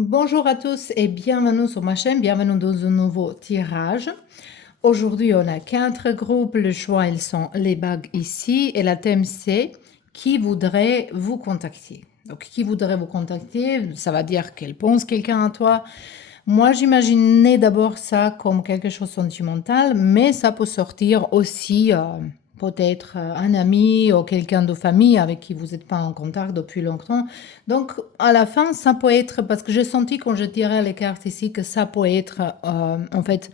Bonjour à tous et bienvenue sur ma chaîne, bienvenue dans un nouveau tirage. Aujourd'hui, on a 4 groupes, le choix, ils sont les bagues ici et la thème c'est qui voudrait vous contacter. Donc, qui voudrait vous contacter, ça va dire qu'elle pense quelqu'un à toi. Moi, j'imaginais d'abord ça comme quelque chose de sentimental, mais ça peut sortir aussi peut-être un ami ou quelqu'un de famille avec qui vous n'êtes pas en contact depuis longtemps. Donc, à la fin, ça peut être, parce que j'ai senti quand je tirais les cartes ici que ça peut être en fait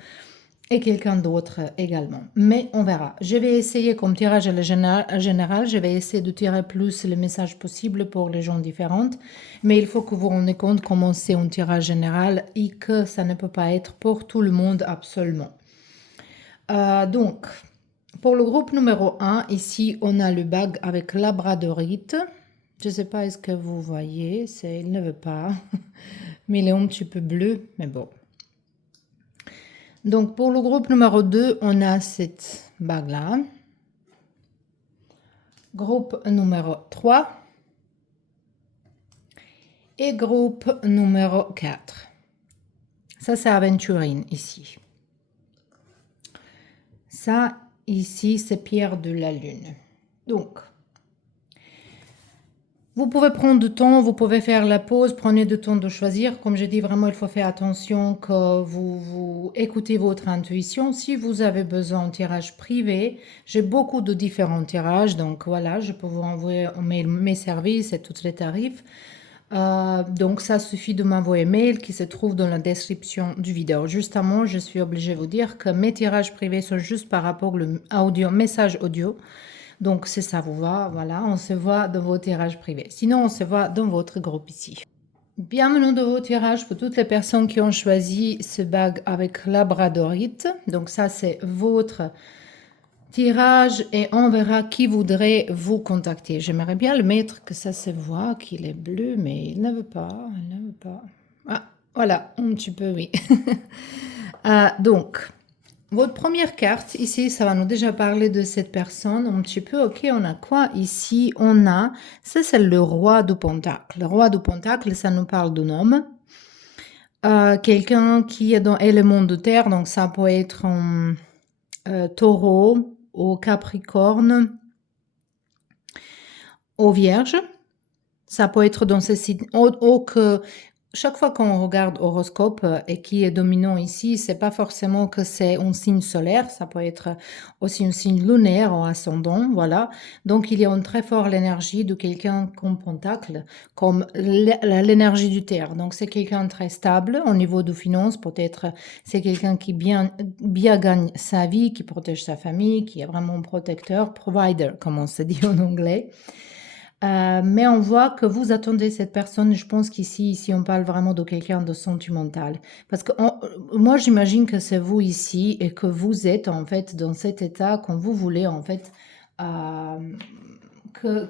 et quelqu'un d'autre également. Mais on verra. Je vais essayer, comme tirage général, je vais essayer de tirer plus les messages possibles pour les gens différents. Mais il faut que vous vous rendiez compte comment c'est un tirage général et que ça ne peut pas être pour tout le monde absolument. Donc, pour le groupe numéro 1, ici, on a le bague avec labradorite. Je ne sais pas, est-ce que vous voyez, il ne veut pas, mais il est un petit peu bleu, mais bon. Donc, pour le groupe numéro 2, on a cette bague-là. Groupe numéro 3. Et groupe numéro 4. Ça, c'est aventurine ici. Ça, ici, c'est pierre de la lune. Donc, vous pouvez prendre du temps, vous pouvez faire la pause, prenez du temps de choisir. Comme je dis, vraiment, il faut faire attention que vous écoutez votre intuition. Si vous avez besoin de tirage privé, j'ai beaucoup de différents tirages. Donc voilà, je peux vous envoyer mes services et tous les tarifs. Donc ça suffit de m'envoyer un mail qui se trouve dans la description du vidéo. Justement, je suis obligée de vous dire que mes tirages privés sont juste par rapport au message audio. Donc, c'est ça, vous voyez, voilà, on se voit dans vos tirages privés. Sinon, on se voit dans votre groupe ici. Bienvenue dans vos tirages pour toutes les personnes qui ont choisi ce bague avec labradorite. Donc, ça, c'est votre tirage et on verra qui voudrait vous contacter. J'aimerais bien le mettre que ça se voit qu'il est bleu, mais il ne veut pas, il ne veut pas. Ah, voilà, un petit peu, oui. Donc, votre première carte, ici, ça va nous déjà parler de cette personne un petit peu. Ok, on a quoi ici? On a, ça c'est le roi du pentacle. Le roi du pentacle, ça nous parle d'un homme. Quelqu'un qui est dans l'élément de terre, donc ça peut être un taureau, au capricorne, au vierge. Ça peut être dans ce signe. Chaque fois qu'on regarde horoscope et qui est dominant ici, c'est pas forcément que c'est un signe solaire, ça peut être aussi un signe lunaire ou ascendant, voilà. Donc il y a une très forte l'énergie de quelqu'un comme Pentacle, comme l'énergie du terre. Donc c'est quelqu'un très stable au niveau de finances, peut-être c'est quelqu'un qui bien gagne sa vie, qui protège sa famille, qui est vraiment un protecteur, provider, comme on se dit en anglais. Mais on voit que vous attendez cette personne. Je pense qu'ici, on parle vraiment de quelqu'un de sentimental. Parce que moi, j'imagine que c'est vous ici et que vous êtes en fait dans cet état quand vous voulez en fait que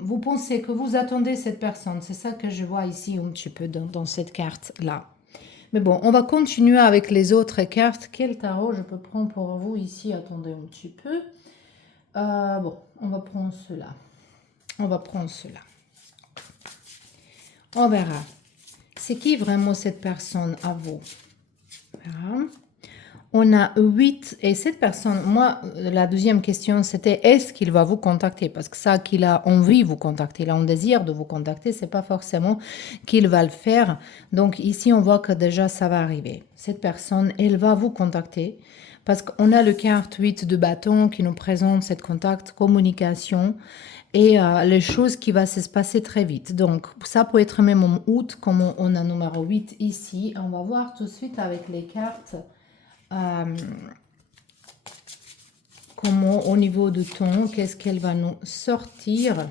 vous pensez que vous attendez cette personne. C'est ça que je vois ici un petit peu dans cette carte-là. Mais bon, on va continuer avec les autres cartes. Quel tarot je peux prendre pour vous ici? Attendez un petit peu. Bon, on va prendre cela. On va prendre cela. On verra. C'est qui vraiment cette personne à vous? Voilà. On a 8 et cette personne, moi, la deuxième question, c'était est-ce qu'il va vous contacter? Parce que ça, qu'il a envie de vous contacter, il a un désir de vous contacter, c'est pas forcément qu'il va le faire. Donc ici, on voit que déjà, ça va arriver. Cette personne, elle va vous contacter parce qu'on a le carte 8 de bâton qui nous présente cette contact, communication et les choses qui vont se passer très vite. Donc, ça peut être même en août, comme on a numéro 8 ici. On va voir tout de suite avec les cartes comment au niveau du ton, qu'est-ce qu'elle va nous sortir.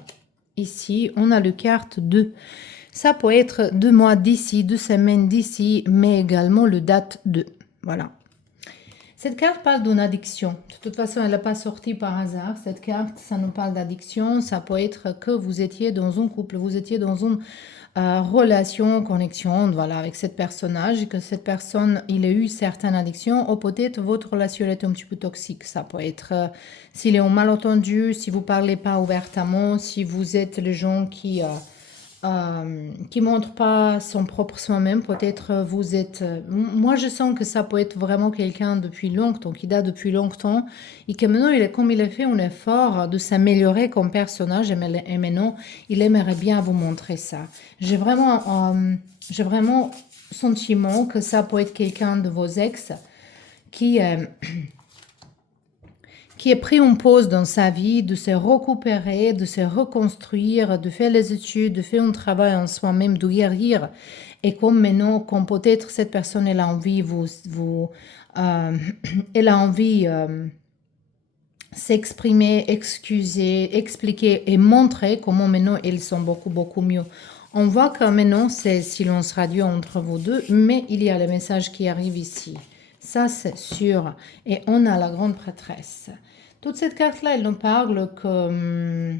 Ici, on a le carte 2. Ça peut être 2 mois d'ici, 2 semaines d'ici, mais également le date 2. Voilà. Cette carte parle d'une addiction. De toute façon, elle n'a pas sorti par hasard. Cette carte, ça nous parle d'addiction. Ça peut être que vous étiez dans un couple, vous étiez dans une relation, connexion, voilà, avec cette personnage, et que cette personne, il a eu certaines addictions, ou peut-être votre relation est un petit peu toxique. Ça peut être, s'il est en malentendu, si vous ne parlez pas ouvertement, si vous êtes les gens qui qui montre pas son propre soi-même. Peut-être vous êtes... moi, je sens que ça peut être vraiment quelqu'un depuis longtemps, qui date depuis longtemps, et que maintenant, comme il a fait un effort de s'améliorer comme personnage, et maintenant, il aimerait bien vous montrer ça. J'ai vraiment sentiment que ça peut être quelqu'un de vos ex qui... qui a pris une pause dans sa vie, de se récupérer, de se reconstruire, de faire les études, de faire un travail en soi-même, de guérir. Et comme maintenant, comme peut-être cette personne, elle a envie, elle a envie s'exprimer, excuser, expliquer et montrer comment maintenant ils sont beaucoup mieux. On voit que maintenant c'est silence radio entre vous deux, mais il y a le message qui arrive ici. Ça c'est sûr. Et on a la grande prêtresse. Toute cette carte-là, elle nous parle que...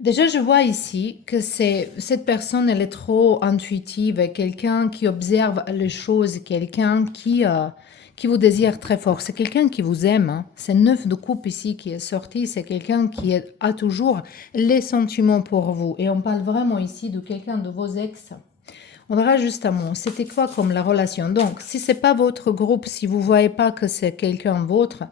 déjà, je vois ici que cette personne, elle est trop intuitive, quelqu'un qui observe les choses, quelqu'un qui vous désire très fort. C'est quelqu'un qui vous aime. Hein. C'est 9 de coupe ici qui est sorti. C'est quelqu'un qui a toujours les sentiments pour vous. Et on parle vraiment ici de quelqu'un de vos ex. On verra justement, c'était quoi comme la relation. Donc, si c'est pas votre groupe, si vous voyez pas que c'est quelqu'un vôtre,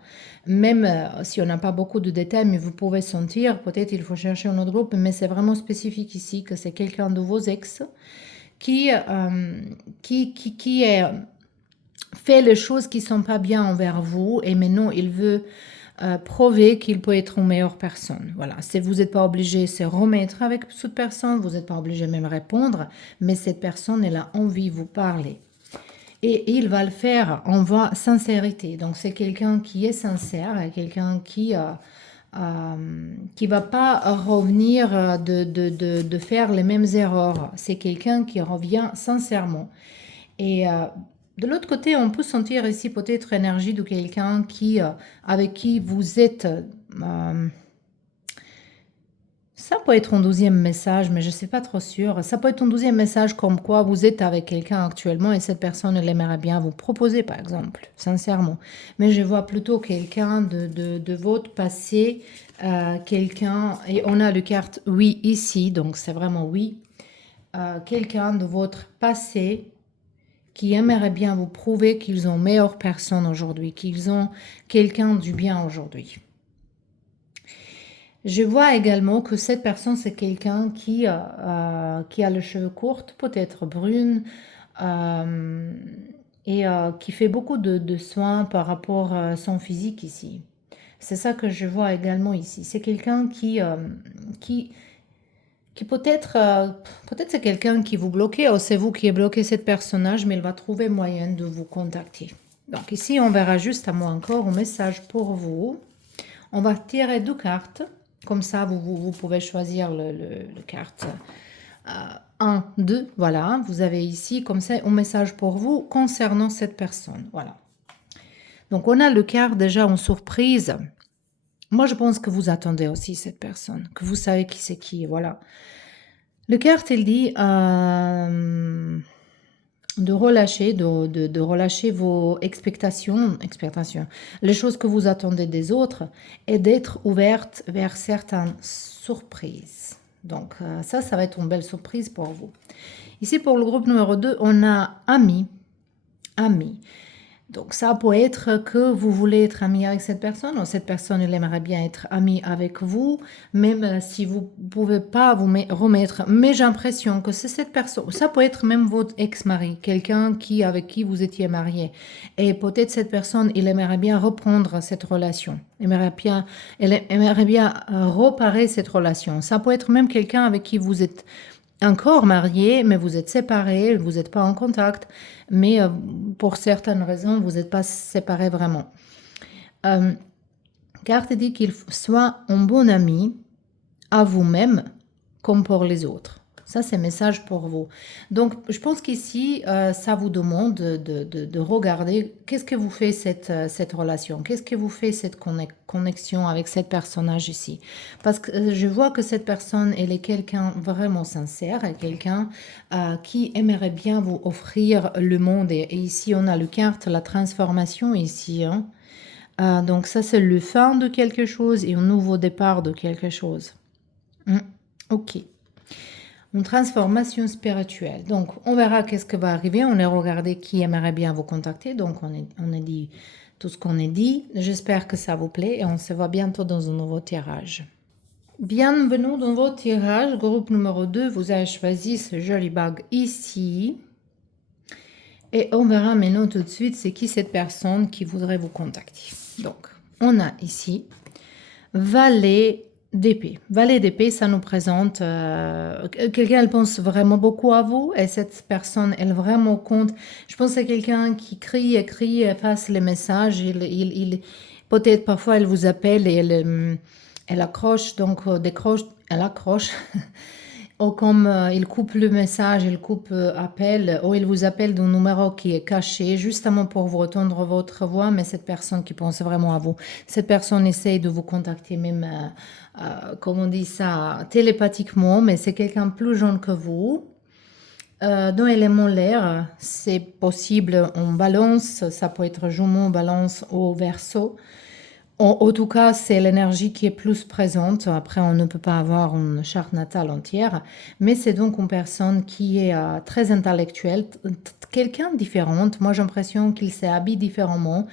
même si on n'a pas beaucoup de détails, mais vous pouvez sentir, peut-être il faut chercher un autre groupe, mais c'est vraiment spécifique ici que c'est quelqu'un de vos ex qui est, fait les choses qui sont pas bien envers vous et maintenant il veut prouver qu'il peut être une meilleure personne. Voilà, vous n'êtes pas obligé de se remettre avec cette personne, vous n'êtes pas obligé même répondre, mais cette personne, elle a envie de vous parler. Et il va le faire en voie sincérité. Donc, c'est quelqu'un qui est sincère, quelqu'un qui va pas revenir de faire les mêmes erreurs. C'est quelqu'un qui revient sincèrement. Et de l'autre côté, on peut sentir ici peut-être l'énergie de quelqu'un avec qui vous êtes... ça peut être un 12e message, mais je ne suis pas trop sûre. Ça peut être un 12e message comme quoi vous êtes avec quelqu'un actuellement et cette personne, elle aimerait bien vous proposer, par exemple, sincèrement. Mais je vois plutôt quelqu'un de votre passé, quelqu'un, et on a le carte oui ici, donc c'est vraiment oui. Quelqu'un de votre passé qui aimerait bien vous prouver qu'ils ont meilleure personne aujourd'hui, qu'ils ont quelqu'un du bien aujourd'hui. Je vois également que cette personne, c'est quelqu'un qui a les cheveux courts, peut-être brunes, et qui fait beaucoup de soins par rapport à son physique ici. C'est ça que je vois également ici. C'est quelqu'un qui peut-être c'est quelqu'un qui vous bloquait, ou c'est vous qui bloqué ce personnage, mais il va trouver moyen de vous contacter. Donc ici, on verra juste à moi encore un message pour vous. On va tirer 2 cartes. Comme ça, vous pouvez choisir le carte 1, 2. Voilà, vous avez ici comme ça un message pour vous concernant cette personne. Voilà. Donc, on a le carte déjà en surprise. Moi, je pense que vous attendez aussi cette personne, que vous savez qui c'est qui. Voilà. Le carte, il dit de relâcher vos expectations, les choses que vous attendez des autres et d'être ouverte vers certaines surprises. Donc ça va être une belle surprise pour vous. Ici pour le groupe numéro 2, on a amis. Donc ça peut être que vous voulez être ami avec cette personne, ou cette personne elle aimerait bien être amie avec vous, même si vous ne pouvez pas vous remettre. Mais j'ai l'impression que c'est cette personne, ça peut être même votre ex-mari, quelqu'un avec qui vous étiez marié. Et peut-être cette personne, il aimerait bien reprendre cette relation, elle aimerait bien reparer cette relation. Ça peut être même quelqu'un avec qui vous êtes encore marié, mais vous êtes séparés, vous n'êtes pas en contact, mais pour certaines raisons, vous n'êtes pas séparés vraiment. Carte dit qu'il soit un bon ami à vous-même comme pour les autres. Ça, c'est un message pour vous. Donc, je pense qu'ici, ça vous demande de regarder qu'est-ce que vous fait cette relation, qu'est-ce que vous fait cette connexion avec cet personnage ici. Parce que je vois que cette personne, elle est quelqu'un vraiment sincère, quelqu'un qui aimerait bien vous offrir le monde. Et ici, on a le carte, la transformation ici. Hein. Donc, ça, c'est le fin de quelque chose et un nouveau départ de quelque chose. Ok. Une transformation spirituelle. Donc, on verra qu'est-ce qui va arriver. On a regardé qui aimerait bien vous contacter. Donc, on a dit tout ce qu'on a dit. J'espère que ça vous plaît et on se voit bientôt dans un nouveau tirage. Bienvenue dans votre tirage. Groupe numéro 2, vous avez choisi ce joli bague ici. Et on verra maintenant tout de suite c'est qui cette personne qui voudrait vous contacter. Donc, on a ici Valet d'épée. Valet d'épée, ça nous présente quelqu'un, elle pense vraiment beaucoup à vous et cette personne, elle vraiment compte. Je pense que c'est quelqu'un qui crie, efface les messages. Peut-être parfois elle vous appelle et elle accroche, donc décroche, elle accroche. Ou comme il coupe le message, il coupe appel, ou il vous appelle d'un numéro qui est caché, justement pour vous retendre votre voix, mais cette personne qui pense vraiment à vous, cette personne essaye de vous contacter même, comme on dit ça, télépathiquement, mais c'est quelqu'un plus jeune que vous. Dans l'élément l'air, c'est possible en balance, ça peut être jumeau, balance ou verseau. En tout cas, c'est l'énergie qui est plus présente. Après, on ne peut pas avoir une charte natale entière, mais c'est donc une personne qui est très intellectuelle, quelqu'un de différent. Moi, j'ai l'impression qu'il s'habille différemment,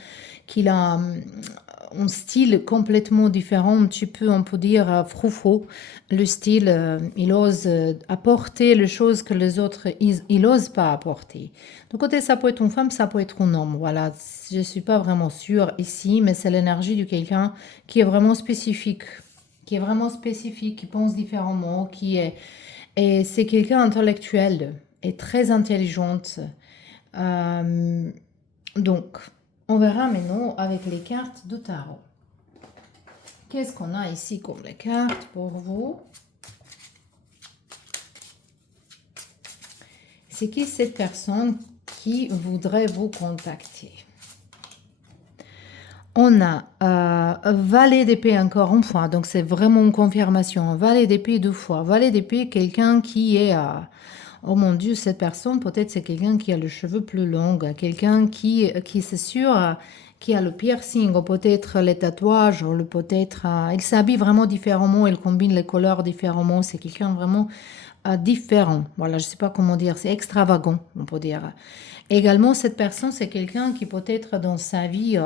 qu'il a un style complètement différent, un petit peu, on peut dire, froufrou. Le style, il ose apporter les choses que les autres, ils n'osent pas apporter. De côté, ça peut être une femme, ça peut être un homme. Voilà, je ne suis pas vraiment sûre ici, mais c'est l'énergie de quelqu'un qui est vraiment spécifique, qui pense différemment, qui est... Et c'est quelqu'un intellectuel et très intelligente. Euh, donc, on verra maintenant avec les cartes de tarot. Qu'est-ce qu'on a ici comme les cartes pour vous? C'est qui cette personne qui voudrait vous contacter? On a Valet d'épée encore une fois, donc c'est vraiment une confirmation. Valet d'épée 2 fois. Valet d'épée, quelqu'un qui est... oh mon Dieu, cette personne, peut-être c'est quelqu'un qui a les cheveux plus longs, quelqu'un qui c'est sûr, qui a le piercing, ou peut-être les tatouages, ou peut-être... il s'habille vraiment différemment, il combine les couleurs différemment. C'est quelqu'un vraiment différent. Voilà, je ne sais pas comment dire, c'est extravagant, on peut dire. Également, cette personne, c'est quelqu'un qui peut-être dans sa vie,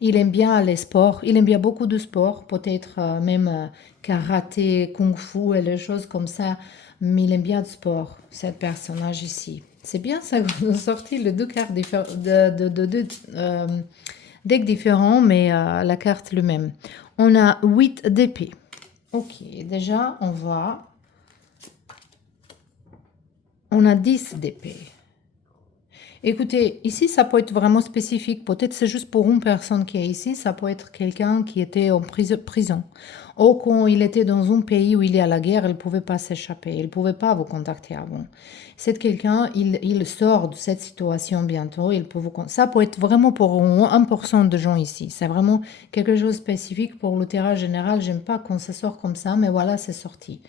il aime bien les sports, il aime bien beaucoup de sports, peut-être même karaté, kung-fu et les choses comme ça, mais il aime bien le sport, cette personnage ici. C'est bien ça qu'on a sorti les deux cartes decks différents, mais la carte le même. On a 8 d'épée. Ok, déjà, on a 10 d'épée. Écoutez, ici, ça peut être vraiment spécifique. Peut-être c'est juste pour une personne qui est ici. Ça peut être quelqu'un qui était en prison. Ou quand il était dans un pays où il est à la guerre, il ne pouvait pas s'échapper. Il ne pouvait pas vous contacter avant. C'est quelqu'un, il sort de cette situation bientôt. Ça peut être vraiment pour 1% de gens ici. C'est vraiment quelque chose de spécifique pour le tirage général. J'aime pas quand ça sort comme ça, mais voilà, c'est sorti.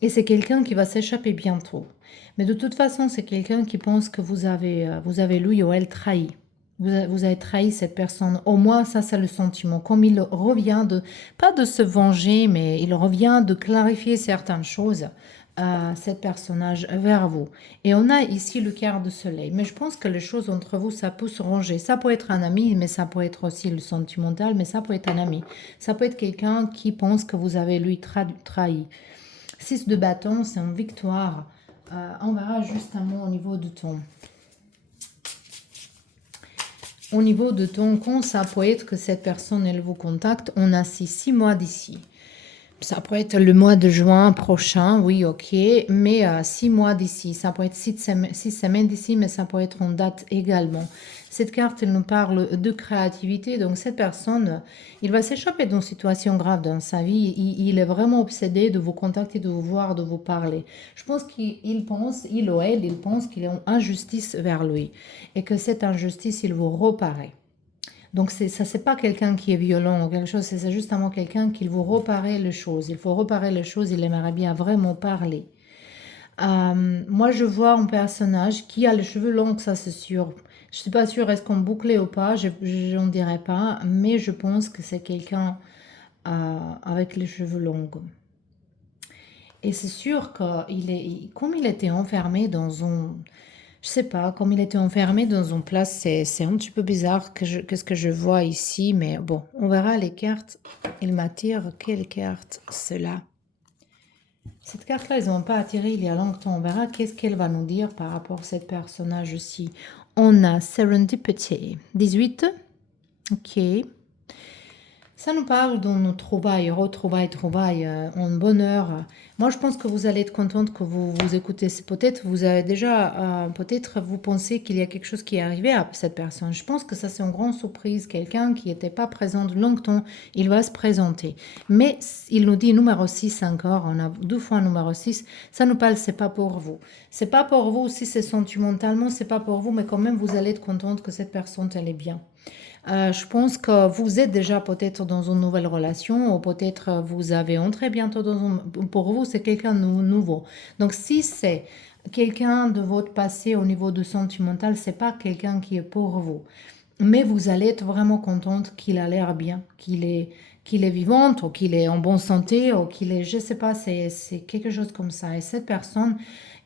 Et c'est quelqu'un qui va s'échapper bientôt. Mais de toute façon, c'est quelqu'un qui pense que vous avez lui ou elle trahi. Vous avez trahi cette personne. Au moins, ça, c'est le sentiment. Comme il revient pas de se venger, mais il revient de clarifier certaines choses à cet personnage vers vous. Et on a ici le quart de soleil. Mais je pense que les choses entre vous, ça peut se ranger. Ça peut être un ami, mais ça peut être aussi le sentimental, mais ça peut être un ami. Ça peut être quelqu'un qui pense que vous avez lui trahi. 6 de bâton, c'est une victoire. On verra justement au niveau de ton. Au niveau de ton compte, ça peut être que cette personne, elle vous contacte. On a 6 mois d'ici. Ça peut être le mois de juin prochain, oui, ok. Mais 6 mois d'ici. Ça peut être 6 semaines d'ici, mais ça peut être en date également. Cette carte, elle nous parle de créativité. Donc, cette personne, il va s'échapper d'une situation grave dans sa vie. Il est vraiment obsédé de vous contacter, de vous voir, de vous parler. Je pense qu'il pense, il ou elle, il pense qu'il y a une injustice vers lui. Et que cette injustice, il vous reparaît. Donc, ça, c'est pas quelqu'un qui est violent ou quelque chose, c'est justement quelqu'un qui vous reparaît les choses. Il faut réparer les choses, il aimerait bien vraiment parler. Moi, je vois un personnage qui a les cheveux longs, ça c'est sûr. Je suis pas sûre est-ce qu'on bouclait ou pas, je n'en dirais pas, mais je pense que c'est quelqu'un avec les cheveux longs. Et c'est sûr comme il était enfermé dans un, je sais pas, comme il était enfermé dans une place, c'est un petit peu bizarre qu'est-ce que je vois ici, mais bon, on verra les cartes. Il m'attire. Quelle carte, cela? Cette carte-là, ils n'ont pas attiré il y a longtemps. On verra qu'est-ce qu'elle va nous dire par rapport à ce personnage-ci. On a Serendipity. 18. Ok. Ça nous parle de nos trouvailles, retrouvailles, trouvailles, en bonheur. Moi, je pense que vous allez être contente que vous écoutez. Peut-être vous avez déjà, peut-être vous pensez qu'il y a quelque chose qui est arrivé à cette personne. Je pense que ça, c'est une grande surprise. Quelqu'un qui n'était pas présent longtemps, il va se présenter. Mais il nous dit numéro 6 encore. On a 2 fois numéro 6. Ça nous parle, c'est pas pour vous. C'est pas pour vous si c'est sentimentalement, c'est pas pour vous, mais quand même, vous allez être contente que cette personne, elle est bien. Je pense que vous êtes déjà peut-être dans une nouvelle relation ou peut-être vous avez entré bientôt dans un... Pour vous, c'est quelqu'un de nouveau. Donc, si c'est quelqu'un de votre passé au niveau du sentimental, c'est pas quelqu'un qui est pour vous. Mais vous allez être vraiment contente qu'il a l'air bien, qu'il est vivant ou qu'il est en bonne santé ou qu'il est, je sais pas, c'est quelque chose comme ça. Et cette personne,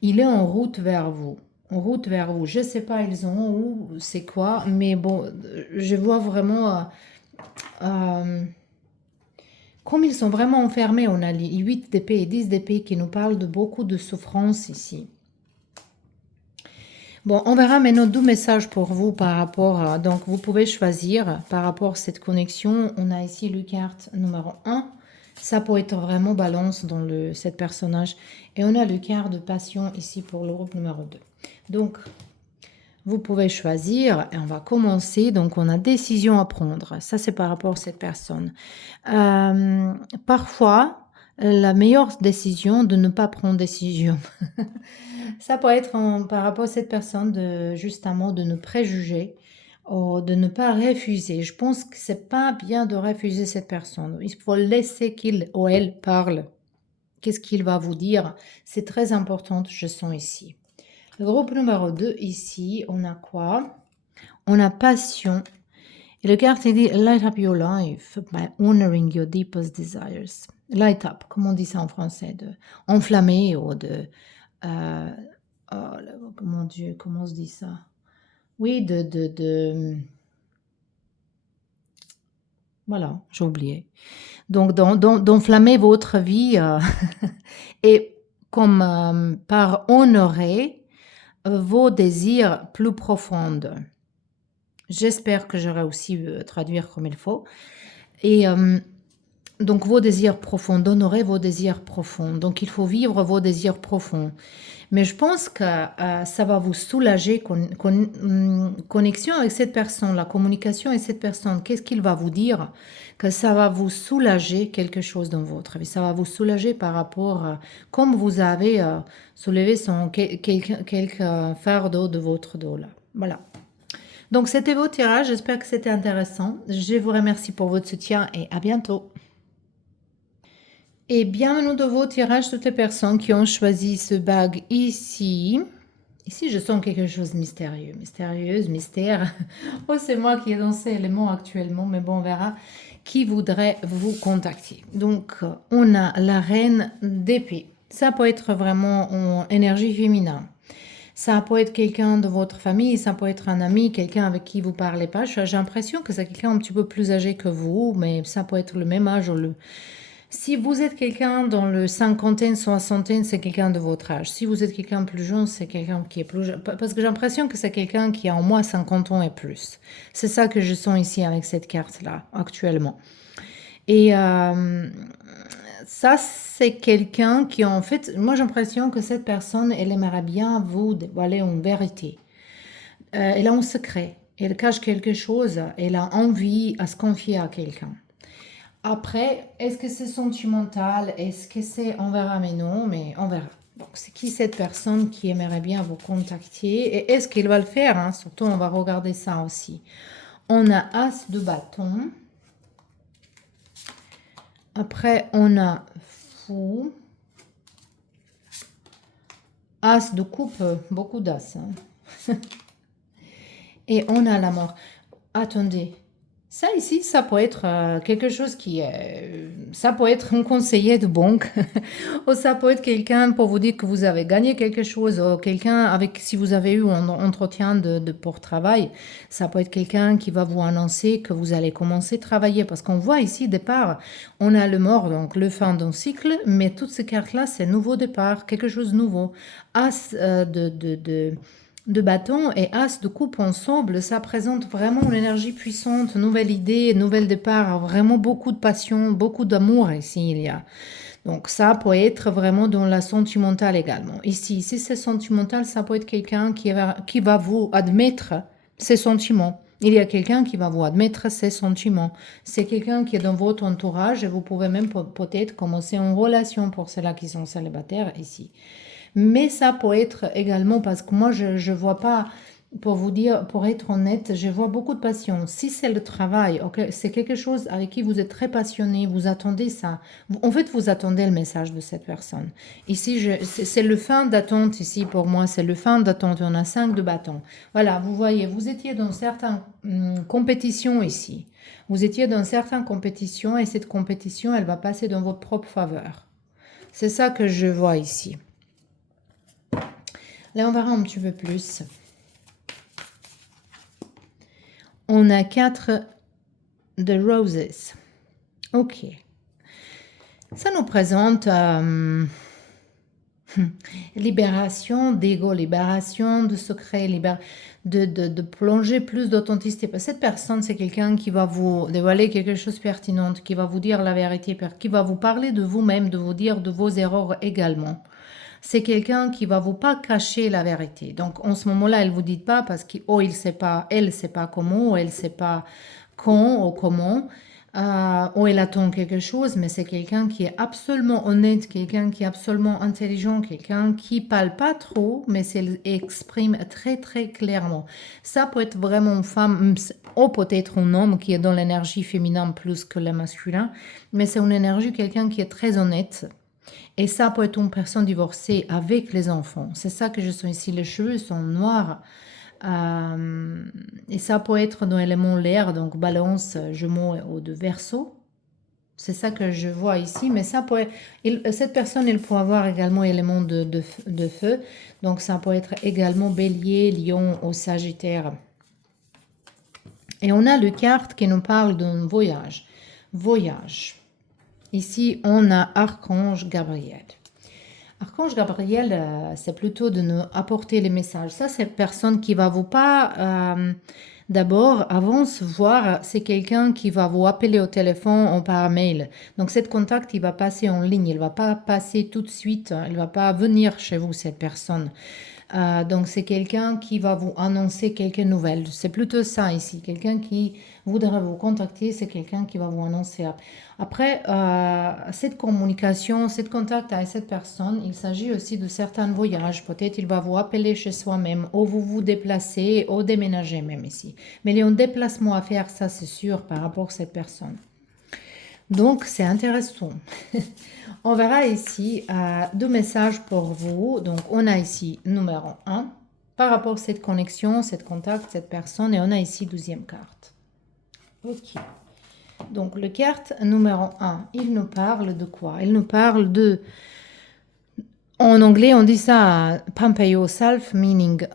il est en route vers vous. En route vers vous. Je sais pas, ils ont où, c'est quoi, mais bon, je vois vraiment euh, comme ils sont vraiment enfermés. On a les 8 d'épée et 10 d'épée qui nous parlent de beaucoup de souffrance ici. Bon, on verra maintenant 2 messages pour vous par rapport à... Donc, vous pouvez choisir par rapport à cette connexion. On a ici le carte numéro 1. Ça peut être vraiment balance dans cette personnage. Et on a le carte de passion ici pour le groupe numéro 2. Donc, vous pouvez choisir et on va commencer. Donc, on a décision à prendre. Ça, c'est par rapport à cette personne. Parfois, la meilleure décision de ne pas prendre décision. Ça peut être par rapport à cette personne de justement de ne préjuger ou de ne pas refuser. Je pense que c'est pas bien de refuser cette personne. Il faut laisser qu'il ou elle parle. Qu'est-ce qu'il va vous dire? C'est très important, je sens ici. Le groupe numéro 2 ici, on a quoi? On a passion. Et le carte dit Light up your life by honoring your deepest desires. Light up, comment on dit ça en français? De enflammer ou de... euh, oh, mon Dieu, comment on se dit ça? Oui, voilà, j'ai oublié. Donc, d'enflammer votre vie et comme par honorer vos désirs plus profonds. J'espère que j'aurai aussi traduire comme il faut. Et donc, vos désirs profonds, d'honorer vos désirs profonds. Donc, il faut vivre vos désirs profonds. Mais je pense que ça va vous soulager, connexion avec cette personne, la communication avec cette personne. Qu'est-ce qu'il va vous dire? Que ça va vous soulager quelque chose dans votre vie. Ça va vous soulager par rapport à comme vous avez soulevé quelques fardeaux de votre dos là. Voilà. Donc, c'était vos tirages. J'espère que c'était intéressant. Je vous remercie pour votre soutien et à bientôt. Et bienvenue de vos tirages, toutes les personnes qui ont choisi ce bague ici. Ici, je sens quelque chose de mystérieux. Mystérieuse, mystère. Oh, c'est moi qui ai dans ces éléments actuellement, mais bon, on verra qui voudrait vous contacter. Donc, on a la reine d'épée. Ça peut être vraiment en énergie féminin. Ça peut être quelqu'un de votre famille, ça peut être un ami, quelqu'un avec qui vous parlez pas. J'ai l'impression que c'est quelqu'un un petit peu plus âgé que vous, mais ça peut être le même âge ou le... Si vous êtes quelqu'un dans le cinquantaine, soixantaine, c'est quelqu'un de votre âge. Si vous êtes quelqu'un plus jeune, c'est quelqu'un qui est plus jeune. Parce que j'ai l'impression que c'est quelqu'un qui a au moins 50 ans et plus. C'est ça que je sens ici avec cette carte-là, actuellement. Et ça, c'est quelqu'un qui, en fait, moi j'ai l'impression que cette personne, elle aimerait bien vous dévoiler une vérité. Elle a un secret, elle cache quelque chose, elle a envie à se confier à quelqu'un. Après, est-ce que c'est sentimental? Est-ce que c'est... On verra, mais non, mais on verra. Donc, c'est qui cette personne qui aimerait bien vous contacter? Et est-ce qu'il va le faire, hein? Surtout, on va regarder ça aussi. On a As de bâton. Après, on a Fou. As de coupe, beaucoup d'As. Hein. Et on a la mort. Attendez. Ça ici, ça peut être quelque chose ça peut être un conseiller de banque, ou ça peut être quelqu'un pour vous dire que vous avez gagné quelque chose, ou quelqu'un avec, si vous avez eu un entretien pour travail, ça peut être quelqu'un qui va vous annoncer que vous allez commencer à travailler, parce qu'on voit ici, départ, on a le mort, donc le fin d'un cycle, mais toutes ces cartes-là, c'est nouveau départ, quelque chose de nouveau. As de bâton et as de coupe ensemble, ça présente vraiment une énergie puissante, nouvelle idée, nouvel départ, vraiment beaucoup de passion, beaucoup d'amour ici il y a. Donc ça peut être vraiment dans la sentimentale également. Ici, si c'est sentimental, ça peut être quelqu'un qui va vous admettre ses sentiments. Il y a quelqu'un qui va vous admettre ses sentiments. C'est quelqu'un qui est dans votre entourage et vous pouvez même peut-être commencer une relation pour ceux-là qui sont célibataires ici. Mais ça peut être également, parce que moi, je vois pas, pour vous dire, pour être honnête, je vois beaucoup de passion. Si c'est le travail, ok, c'est quelque chose avec qui vous êtes très passionné, vous attendez ça. En fait, vous attendez le message de cette personne. Ici, c'est le fin d'attente ici pour moi, c'est le fin d'attente. On a 5 de bâtons. Voilà, vous voyez, vous étiez dans certaines compétitions ici. Vous étiez dans certaines compétitions et cette compétition, elle va passer dans votre propre faveur. C'est ça que je vois ici. Là, on verra un petit peu plus. On a 4 de roses. Ok. Ça nous présente libération d'ego, libération de secrets, de plonger plus d'authenticité. Cette personne, c'est quelqu'un qui va vous dévoiler quelque chose de pertinent, qui va vous dire la vérité, qui va vous parler de vous-même, de vous dire de vos erreurs également. C'est quelqu'un qui va vous pas cacher la vérité. Donc en ce moment-là, elle vous dit pas parce qu'il il sait pas, elle sait pas comment, ou elle sait pas quand ou comment, ou elle attend quelque chose, mais c'est quelqu'un qui est absolument honnête, quelqu'un qui est absolument intelligent, quelqu'un qui parle pas trop, mais elle exprime très très clairement. Ça peut être vraiment une femme, ou peut-être un homme qui est dans l'énergie féminine plus que le masculin, mais c'est une énergie quelqu'un qui est très honnête. Et ça peut être une personne divorcée avec les enfants. C'est ça que je sens ici. Les cheveux sont noirs. Et ça peut être dans l'élément l'air, donc balance, Gémeaux ou de Verseau. C'est ça que je vois ici. Mais ça peut être, cette personne, elle peut avoir également élément de feu. Donc ça peut être également Bélier, Lion ou Sagittaire. Et on a le carte qui nous parle d'un voyage. Voyage. Ici, on a Archange Gabriel. Archange Gabriel, c'est plutôt de nous apporter les messages. Ça, c'est personne qui va vous pas d'abord, avant se voir, c'est quelqu'un qui va vous appeler au téléphone ou par mail. Donc, cet contact, il va passer en ligne. Il va pas passer tout de suite. Il va pas venir chez vous, cette personne. Donc, c'est quelqu'un qui va vous annoncer quelques nouvelles. C'est plutôt ça ici. Quelqu'un qui voudra vous contacter, c'est quelqu'un qui va vous annoncer. Après, cette communication, cet contact avec cette personne, il s'agit aussi de certains voyages. Peut-être il va vous appeler chez soi-même, ou vous vous déplacez, ou déménager même ici. Mais il y a un déplacement à faire, ça c'est sûr, par rapport à cette personne. Donc, c'est intéressant. On verra ici 2 messages pour vous. Donc, on a ici numéro 1 par rapport à cette connexion, cette contact, cette personne. Et on a ici 12e carte. Ok. Donc, le carte numéro 1, il nous parle de quoi? Il nous parle de... En anglais, on dit ça « pamper yourself », meaning,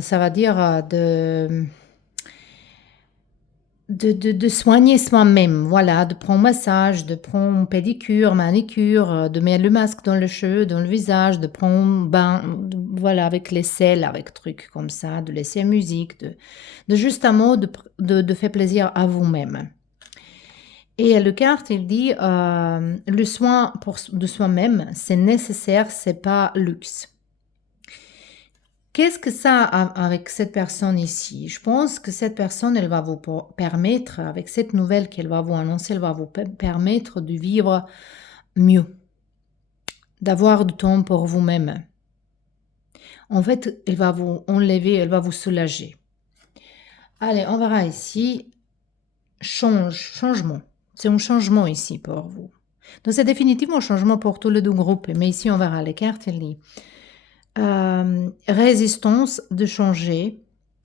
ça va dire de soigner soi-même, voilà, de prendre massage, de prendre pédicure, manicure, de mettre le masque dans le cheveu, dans le visage, de prendre bain, voilà, avec les sels, avec trucs comme ça, de laisser musique, de justement de faire plaisir à vous-même. Et le carte, il dit, le soin de soi-même, c'est nécessaire, c'est pas luxe. Qu'est-ce que ça a avec cette personne ici? Je pense que cette personne, elle va vous permettre, avec cette nouvelle qu'elle va vous annoncer, elle va vous permettre de vivre mieux, d'avoir du temps pour vous-même. En fait, elle va vous enlever, elle va vous soulager. Allez, on verra ici. Changement. C'est un changement ici pour vous. Donc, c'est définitivement un changement pour tous les 2 groupes. Mais ici, on verra les cartes, elle dit. Résistance de changer,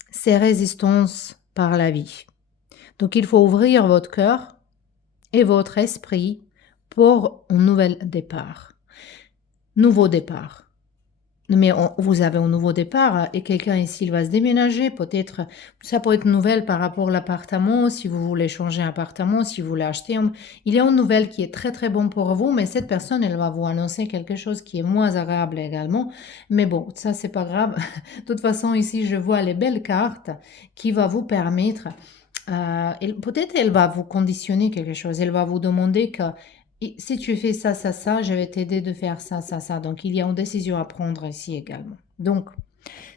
c'est résistance par la vie. Donc, il faut ouvrir votre cœur et votre esprit pour un nouvel départ. Nouveau départ. Mais vous avez un nouveau départ et quelqu'un ici il va se déménager. Peut-être, ça peut être une nouvelle par rapport à l'appartement, si vous voulez changer un appartement, si vous voulez acheter. Il y a une nouvelle qui est très très bonne pour vous, mais cette personne, elle va vous annoncer quelque chose qui est moins agréable également. Mais bon, ça c'est pas grave. De toute façon, ici, je vois les belles cartes qui va vous permettre. Peut-être elle va vous conditionner quelque chose. Elle va vous demander que si tu fais ça, ça, ça, je vais t'aider de faire ça, ça, ça. Donc, il y a une décision à prendre ici également. Donc,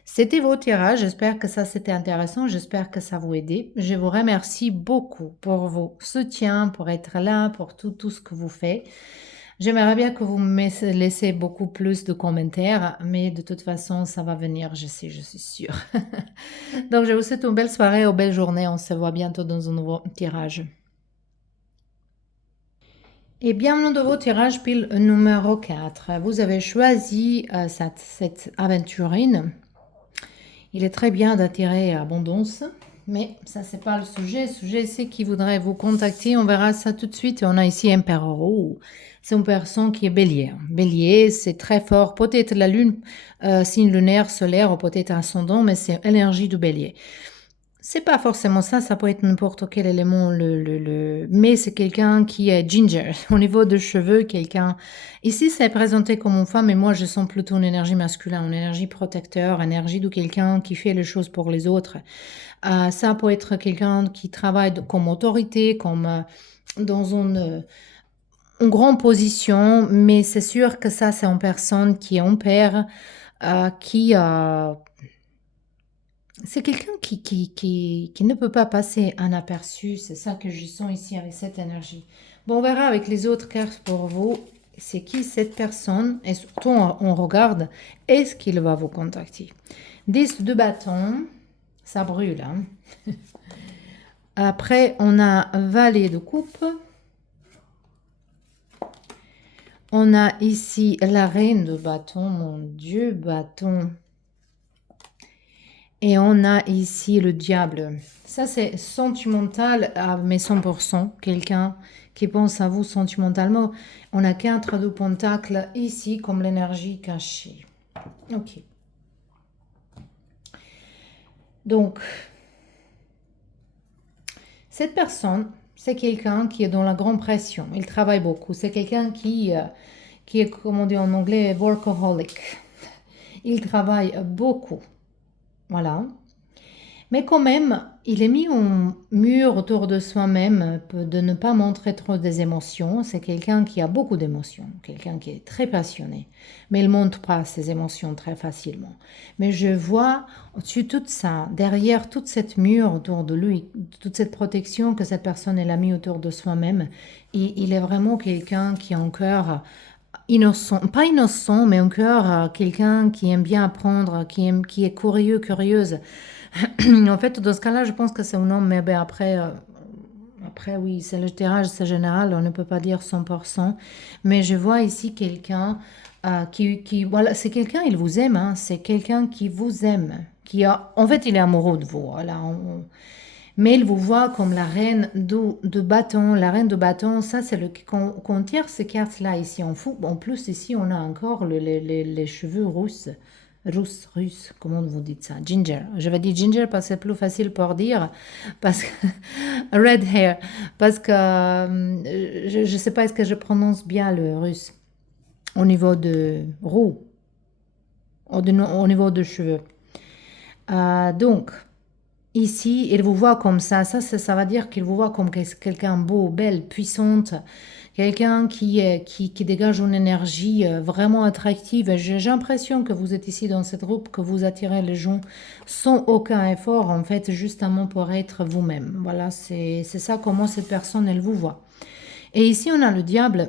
c'était vos tirages. J'espère que ça, c'était intéressant. J'espère que ça vous aidait. Je vous remercie beaucoup pour vos soutiens, pour être là, pour tout ce que vous faites. J'aimerais bien que vous me laissez beaucoup plus de commentaires, mais de toute façon, ça va venir, je sais, je suis sûre. Donc, je vous souhaite une belle soirée, une belle journée. On se voit bientôt dans un nouveau tirage. Et bienvenue dans vos tirages pile numéro 4. Vous avez choisi cette aventurine. Il est très bien d'attirer abondance, mais ça, c'est pas le sujet. Le sujet, c'est qui voudrait vous contacter. On verra ça tout de suite. Et on a ici Empereur. C'est une personne qui est bélier. Bélier, c'est très fort. Peut-être la lune, signe lunaire, solaire, ou peut-être ascendant, mais c'est l'énergie du bélier. C'est pas forcément ça, ça peut être n'importe quel élément, mais c'est quelqu'un qui est ginger. Au niveau de cheveux, quelqu'un... Ici, c'est présenté comme une femme, mais moi, je sens plutôt une énergie masculine, une énergie protecteur, une énergie de quelqu'un qui fait les choses pour les autres. Ça peut être quelqu'un qui travaille comme autorité, comme dans une grande position, mais c'est sûr que ça, c'est une personne qui est un père, qui... c'est quelqu'un qui ne peut pas passer inaperçu. C'est ça que je sens ici avec cette énergie. Bon, on verra avec les autres cartes pour vous. C'est qui cette personne? Et surtout, on regarde, est-ce qu'il va vous contacter? 10 de bâton, ça brûle. Hein? Après, on a valet de coupe. On a ici la reine de bâton. Mon Dieu, bâton. Et on a ici le diable. Ça, c'est sentimental à mes 100%. Quelqu'un qui pense à vous sentimentalement. On a 4 de pentacles ici comme l'énergie cachée. Ok. Donc, cette personne, c'est quelqu'un qui est dans la grande pression. Il travaille beaucoup. C'est quelqu'un qui est, comme on dit en anglais, workaholic. Il travaille beaucoup. Voilà. Mais quand même, il est mis un mur autour de soi-même de ne pas montrer trop des émotions. C'est quelqu'un qui a beaucoup d'émotions, quelqu'un qui est très passionné, mais il ne montre pas ses émotions très facilement. Mais je vois au-dessus de tout ça, derrière toute cette mur autour de lui, toute cette protection que cette personne elle a mis autour de soi-même, il est vraiment quelqu'un qui a un cœur innocent, pas innocent, mais un cœur, quelqu'un qui aime bien apprendre, qui est curieux, curieuse. En fait, dans ce cas-là, je pense que c'est un homme, mais ben après, oui, c'est le tirage, c'est général, on ne peut pas dire 100%. Mais je vois ici quelqu'un voilà, c'est quelqu'un, il vous aime, hein, c'est quelqu'un qui vous aime, en fait, il est amoureux de vous. Voilà, mais il vous voit comme la reine de bâton. La reine de bâton, ça, c'est qu'on tire ces cartes-là ici en fou. En plus, ici, on a encore les cheveux russes, comment vous dites ça? Ginger. Je vais dire ginger parce que c'est plus facile pour dire. Parce que red hair. Parce que je ne sais pas est-ce que je prononce bien le russe. Au niveau de roux. Au niveau de cheveux. Donc, ici, il vous voit comme ça. Ça va dire qu'il vous voit comme quelqu'un beau, belle, puissante. Quelqu'un qui dégage une énergie vraiment attractive. J'ai l'impression que vous êtes ici dans cette groupe, que vous attirez les gens sans aucun effort, en fait, justement pour être vous-même. Voilà, c'est ça comment cette personne, elle vous voit. Et ici, on a le diable.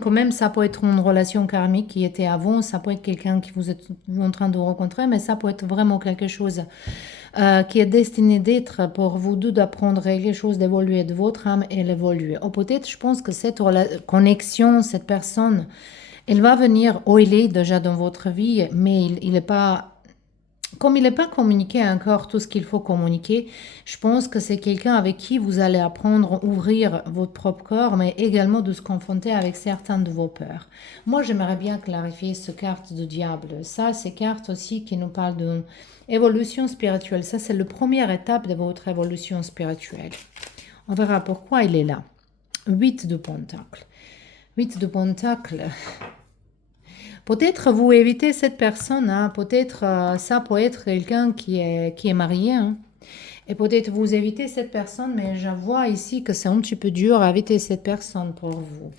Quand même, ça peut être une relation karmique qui était avant. Ça peut être quelqu'un qui vous êtes en train de rencontrer, mais ça peut être vraiment quelque chose qui est destiné d'être pour vous deux, d'apprendre quelque chose, d'évoluer de votre âme et l'évoluer. Ou peut-être, je pense que cette connexion, cette personne, elle va venir, ou il est déjà dans votre vie, mais il n'est pas, Comme il n'est pas communiqué encore tout ce qu'il faut communiquer, je pense que c'est quelqu'un avec qui vous allez apprendre à ouvrir votre propre corps, mais également de se confronter avec certaines de vos peurs. Moi, j'aimerais bien clarifier ce carte de diable. Ça, c'est carte aussi qui nous parle d'une évolution spirituelle. Ça, c'est la première étape de votre évolution spirituelle. On verra pourquoi il est là. 8 de Pentacle. 8 de Pentacle. Peut-être vous évitez cette personne, hein. Peut-être ça peut être quelqu'un qui est marié, hein. Et peut-être vous évitez cette personne, mais je vois ici que c'est un petit peu dur à éviter cette personne pour vous.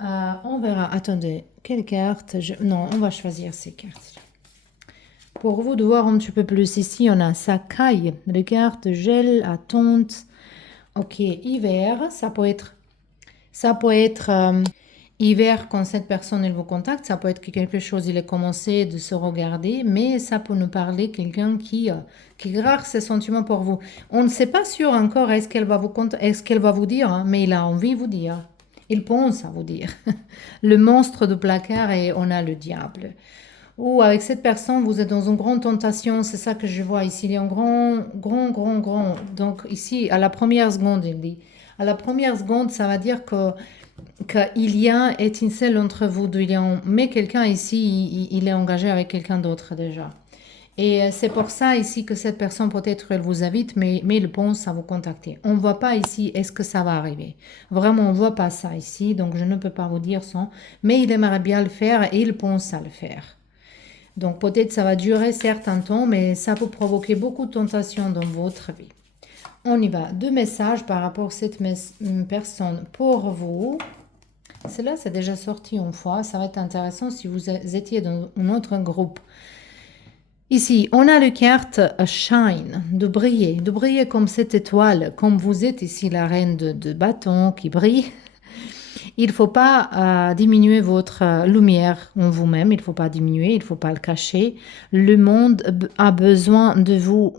On verra. Attendez, quelle carte Non, on va choisir ces cartes. Pour vous de voir un petit peu plus, ici on a Sakai, les cartes gel, attente. Ok, hiver, ça peut être hiver quand cette personne elle vous contacte, ça peut être que quelque chose il a commencé de se regarder, mais ça peut nous parler quelqu'un qui garde ses sentiments pour vous. On ne sait pas sûr encore est-ce qu'elle va vous dire, hein, mais il a envie de vous dire. Il pense à vous dire. Le monstre de placard et on a le diable. Ou avec cette personne, vous êtes dans une grande tentation, c'est ça que je vois ici. Il y a un grand. Donc ici, à la première seconde, il dit. À la première seconde, ça va dire qu'il y a étincelle entre vous deux. Mais quelqu'un ici, il est engagé avec quelqu'un d'autre déjà. Et c'est pour ça ici que cette personne, peut-être, elle vous invite, mais il pense à vous contacter. On ne voit pas ici, est-ce que ça va arriver. Vraiment, on ne voit pas ça ici, donc je ne peux pas vous dire ça. Mais il aimerait bien le faire et il pense à le faire. Donc peut-être ça va durer certains temps, mais ça peut provoquer beaucoup de tentations dans votre vie. On y va. 2 messages par rapport à cette personne pour vous. Cela, c'est déjà sorti une fois. Ça va être intéressant si vous étiez dans un autre groupe. Ici, on a la carte Shine, de briller comme cette étoile, comme vous êtes ici la reine de bâton qui brille. Il ne faut pas diminuer votre lumière en vous-même, il ne faut pas diminuer, il ne faut pas le cacher. Le monde a besoin de vous,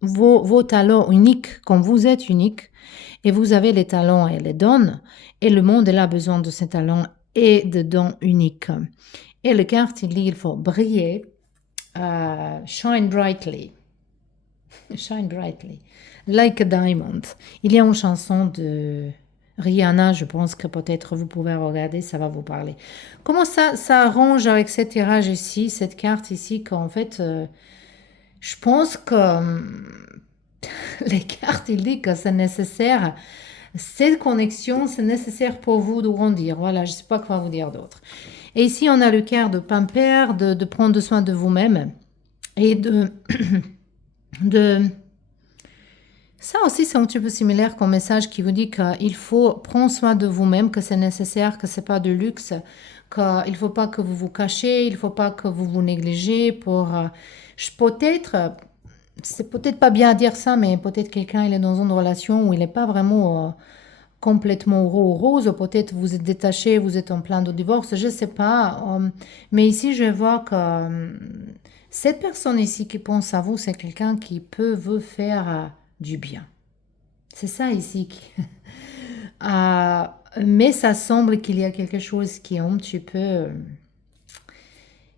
vos talents uniques, comme vous êtes unique, et vous avez les talents et les dons, et le monde a besoin de ces talents et de dons uniques. Et le carte, il dit il faut briller, shine brightly, shine brightly, like a diamond. Il y a une chanson de Rihanna, je pense que peut-être vous pouvez regarder, ça va vous parler. Comment ça arrange avec cet tirage ici, cette carte ici, qu'en fait, je pense que les cartes, il dit que c'est nécessaire, cette connexion, c'est nécessaire pour vous de grandir. Voilà, je ne sais pas quoi vous dire d'autre. Et ici, on a le cœur de pamper, de prendre soin de vous-même et Ça aussi, c'est un petit peu similaire comme message qui vous dit qu'il faut prendre soin de vous-même, que c'est nécessaire, que c'est pas de luxe, qu'il ne faut pas que vous vous cachez, il ne faut pas que vous vous négligez pour... peut-être, c'est peut-être pas bien à dire ça, mais peut-être quelqu'un il est dans une relation où il n'est pas vraiment complètement rose, ou peut-être vous êtes détaché, vous êtes en plein de divorce, je ne sais pas. Mais ici, je vois que cette personne ici qui pense à vous, c'est quelqu'un qui peut vous faire du bien. C'est ça ici. Mais ça semble qu'il y a quelque chose qui est un petit peu,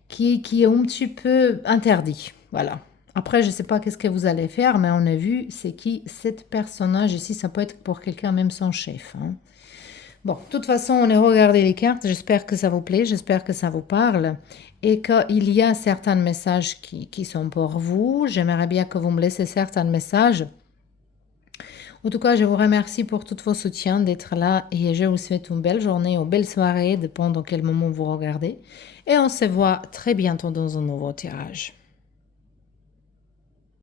qui est un petit peu interdit. Voilà. Après, je ne sais pas qu'est-ce que vous allez faire, mais on a vu, c'est qui cet personnage ici. Ça peut être pour quelqu'un, même son chef, hein. Bon, de toute façon, on a regardé les cartes. J'espère que ça vous plaît, j'espère que ça vous parle et qu'il y a certains messages qui sont pour vous. J'aimerais bien que vous me laissiez certains messages. En tout cas, je vous remercie pour tout vos soutiens d'être là et je vous souhaite une belle journée, une belle soirée, dépendant quel moment vous regardez. Et on se voit très bientôt dans un nouveau tirage.